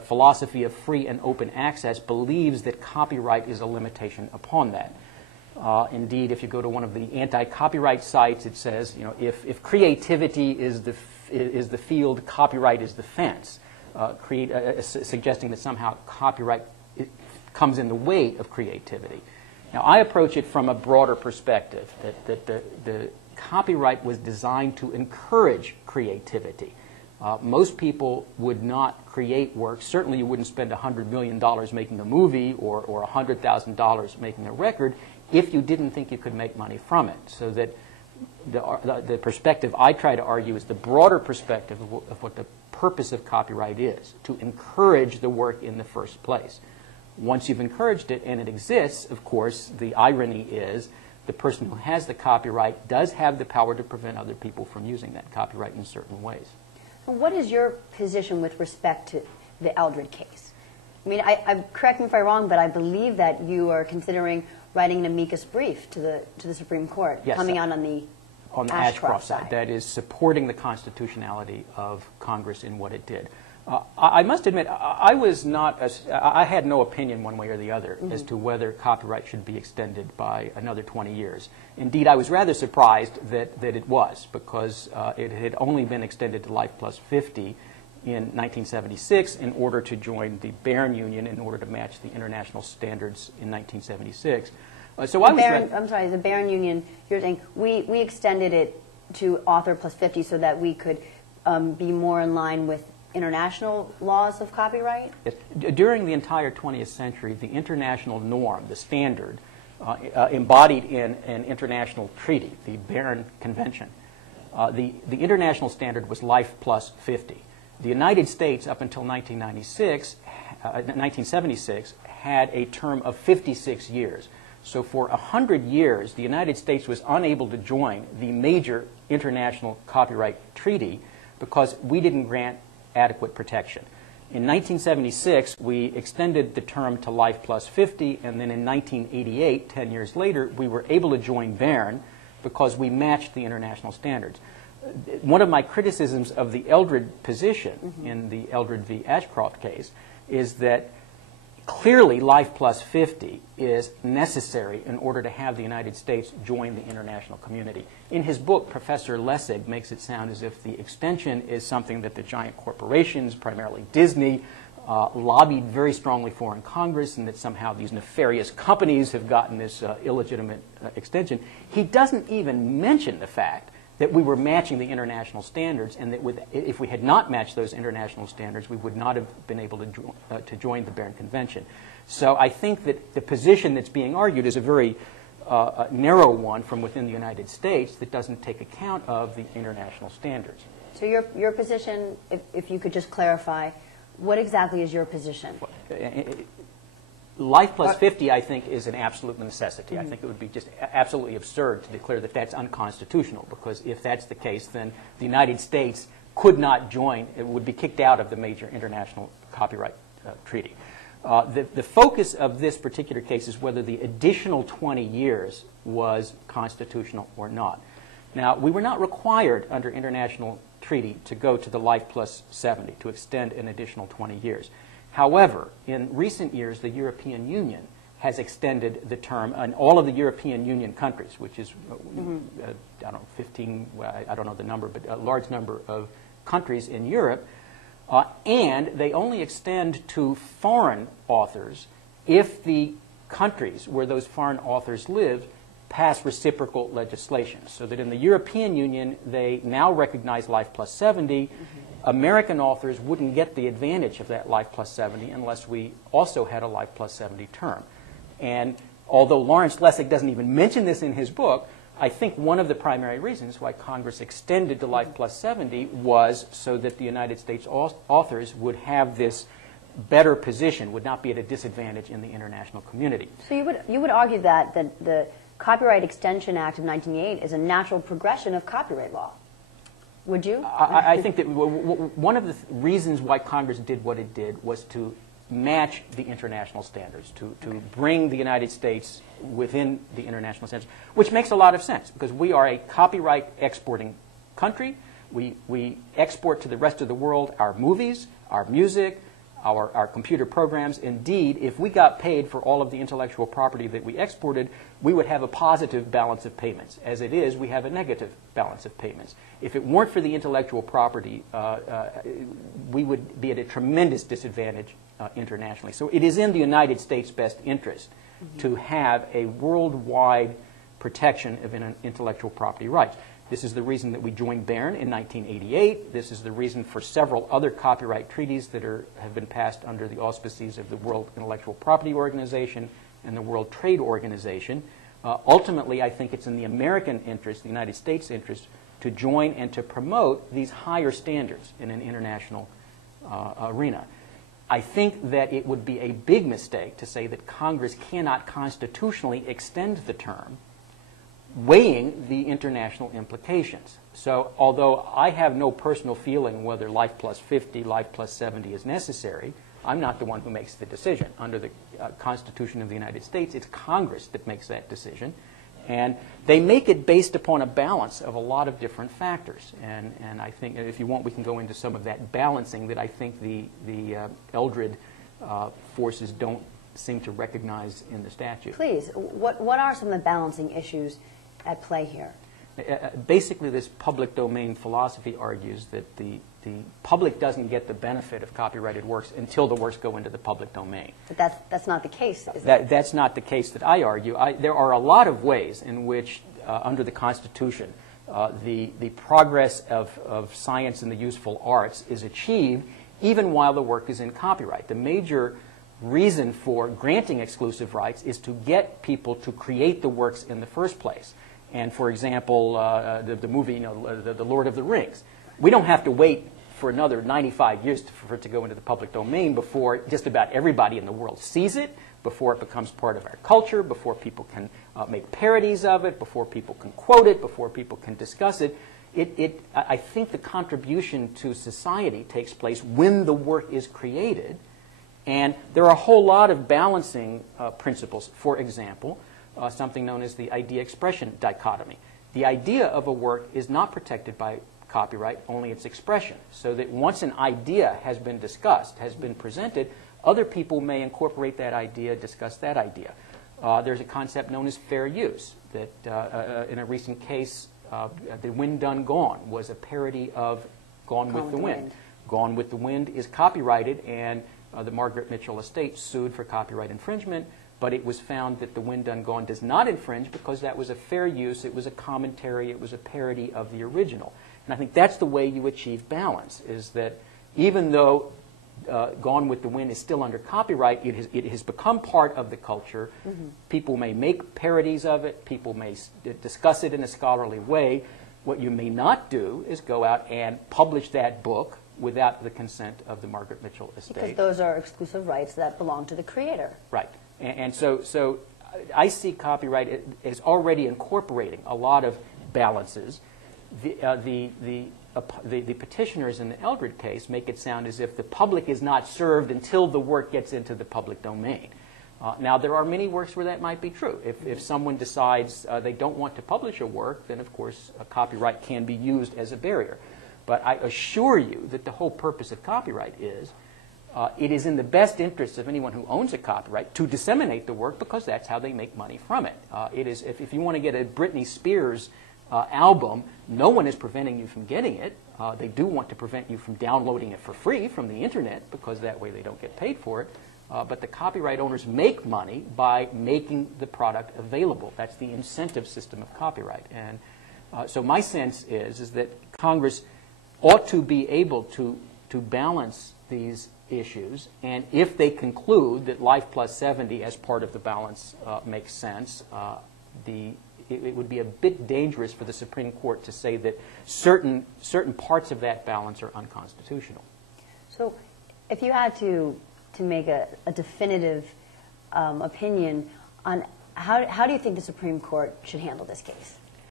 philosophy of free and open access believes that copyright is a limitation upon that. Indeed, if you go to one of the anti-copyright sites, it says, if creativity is the field, copyright is the fence, suggesting that somehow copyright comes in the way of creativity. Now, I approach it from a broader perspective, that the copyright was designed to encourage creativity. Most people would not create work. Certainly you wouldn't spend $100 million making a movie or $100,000 making a record if you didn't think you could make money from it. So that the perspective I try to argue is the broader perspective of what the purpose of copyright is, to encourage the work in the first place. Once you've encouraged it and it exists, of course, the irony is the person who has the copyright does have the power to prevent other people from using that copyright in certain ways. What is your position with respect to the Eldred case? I mean, correct me if I'm wrong, but I believe that you are considering writing an amicus brief to the Supreme Court, yes, coming out on the Ashcroft side. That is supporting the constitutionality of Congress in what it did. I must admit, I had no opinion one way or the other as to whether copyright should be extended by another 20 years. Indeed, I was rather surprised that it was, because it had only been extended to life plus 50 in 1976 in order to join the Berne Union, in order to match the international standards in 1976. I'm sorry, the Berne Union, you're saying we extended it to author plus 50 so that we could be more in line with international laws of copyright? Yes. During the entire 20th century, the international norm, the standard, embodied in an international treaty, the Berne Convention, the international standard was life plus 50. The United States, up until 1976, had a term of 56 years. So for 100 years, the United States was unable to join the major international copyright treaty because we didn't grant adequate protection. In 1976, we extended the term to life plus 50, and then in 1988, 10 years later, we were able to join Berne because we matched the international standards. One of my criticisms of the Eldred position in the Eldred v. Ashcroft case is that clearly life plus 50 is necessary in order to have the United States join the international community. In his book, Professor Lessig makes it sound as if the extension is something that the giant corporations, primarily Disney, lobbied very strongly for in Congress, and that somehow these nefarious companies have gotten this illegitimate extension. He doesn't even mention the fact that we were matching the international standards, and that if we had not matched those international standards, we would not have been able to join the Berne Convention. So I think that the position that's being argued is a very narrow one from within the United States that doesn't take account of the international standards. So your position, if you could just clarify, what exactly is your position? Life plus 50, I think, is an absolute necessity. I think it would be just absolutely absurd to declare that that's unconstitutional, because if that's the case, then the United States could not join, it would be kicked out of the major international copyright treaty. The focus of this particular case is whether the additional 20 years was constitutional or not. Now, we were not required under international treaty to go to the life plus 70, to extend an additional 20 years. However, in recent years, the European Union has extended the term, and all of the European Union countries, which is, I don't know, 15, I don't know the number, but a large number of countries in Europe, and they only extend to foreign authors if the countries where those foreign authors live pass reciprocal legislation. So that in the European Union, they now recognize life plus 70. American authors wouldn't get the advantage of that life plus 70 unless we also had a life plus 70 term. And although Lawrence Lessig doesn't even mention this in his book, I think one of the primary reasons why Congress extended to life plus 70 was so that the United States authors would have this better position, would not be at a disadvantage in the international community. So you would argue that the Copyright Extension Act of 1988 is a natural progression of copyright law. Would you? I think that one of the reasons why Congress did what it did was to match the international standards, to bring the United States within the international standards, which makes a lot of sense because we are a copyright exporting country. We export to the rest of the world our movies, our music, our computer programs. Indeed, if we got paid for all of the intellectual property that we exported, we would have a positive balance of payments. As it is, we have a negative balance of payments. If it weren't for the intellectual property, we would be at a tremendous disadvantage internationally. So it is in the United States' best interest to have a worldwide protection of intellectual property rights. This is the reason that we joined Berne in 1988. This is the reason for several other copyright treaties that have been passed under the auspices of the World Intellectual Property Organization and the World Trade Organization. Ultimately, I think it's in the American interest, the United States' interest, to join and to promote these higher standards in an international arena. I think that it would be a big mistake to say that Congress cannot constitutionally extend the term, weighing the international implications. So although I have no personal feeling whether life plus 50, life plus 70 is necessary, I'm not the one who makes the decision. Under the Constitution of the United States, it's Congress that makes that decision. And they make it based upon a balance of a lot of different factors. And I think, if you want, we can go into some of that balancing that I think the Eldred forces don't seem to recognize in the statute. Please, what are some of the balancing issues at play here? Basically, this public domain philosophy argues that the public doesn't get the benefit of copyrighted works until the works go into the public domain. But that's not the case, is it? That's not the case that I argue. There are a lot of ways in which, under the Constitution, the progress of science and the useful arts is achieved even while the work is in copyright. The major reason for granting exclusive rights is to get people to create the works in the first place. And for example, the movie, the Lord of the Rings, we don't have to wait for another 95 years for it to go into the public domain before just about everybody in the world sees it, before it becomes part of our culture, before people can make parodies of it, before people can quote it, before people can discuss it. I think the contribution to society takes place when the work is created. And there are a whole lot of balancing principles. For example, something known as the idea-expression dichotomy. The idea of a work is not protected by copyright, only its expression. So that once an idea has been discussed, has been presented, other people may incorporate that idea, discuss that idea. There's a concept known as fair use, that in a recent case, The Wind Done Gone was a parody of Gone with the Wind. Gone with the Wind is copyrighted, and the Margaret Mitchell estate sued for copyright infringement, but it was found that The Wind Done Gone does not infringe because that was a fair use, it was a commentary, it was a parody of the original. And I think that's the way you achieve balance, is that even though Gone with the Wind is still under copyright, it has become part of the culture. Mm-hmm. People may make parodies of it, people may discuss it in a scholarly way. What you may not do is go out and publish that book without the consent of the Margaret Mitchell estate. Because those are exclusive rights that belong to the creator. Right. And so I see copyright as already incorporating a lot of balances. The petitioners in the Eldred case make it sound as if the public is not served until the work gets into the public domain. Now, there are many works where that might be true. If someone decides they don't want to publish a work, then, of course, a copyright can be used as a barrier. But I assure you that the whole purpose of copyright is it is in the best interest of anyone who owns a copyright to disseminate the work, because that's how they make money from it. It is, if you want to get a Britney Spears album, no one is preventing you from getting it. They do want to prevent you from downloading it for free from the internet, because that way they don't get paid for it. But the copyright owners make money by making the product available. That's the incentive system of copyright. And so my sense is that Congress ought to be able to balance these issues, and if they conclude that life plus 70 as part of the balance makes sense, it would be a bit dangerous for the Supreme Court to say that certain parts of that balance are unconstitutional. So if you had to make a definitive opinion on how do you think the Supreme Court should handle this case?